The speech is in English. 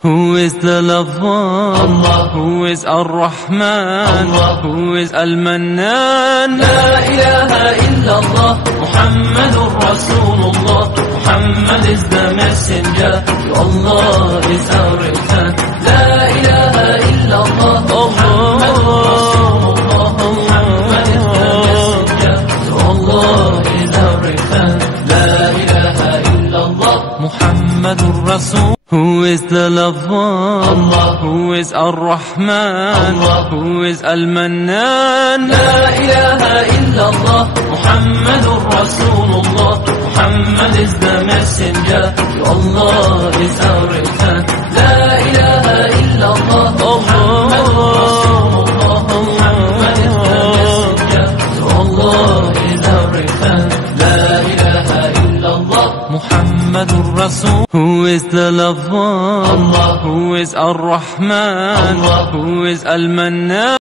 Who is the lover? Allah. Who is Ar-Rahman? Allah. Who is Al-Mannan? La ilaha illallah, Muhammadur Rasulullah. Muhammad is the messenger, to Allah is our return. La ilaha illallah, Muhammadur Rasulullah. Muhammad is the messenger, to Allah is our return. La ilaha illallah, Muhammadur Rasul. Who is the lover? Allah. Who is Ar-Rahman? Allah. Who is Al-Mannan? La ilaha illallah, Muhammadur Rasulullah. Muhammad is the messenger, to Allah is our return. La ilaha illallah, Muhammadur Rasulullah. Muhammad is the messenger, to Allah is our return. La ilaha illallah, Muhammadur Rasul. Who is the lover? Allah. Who is Ar-Rahman? Allah. Who is Al-Mannan?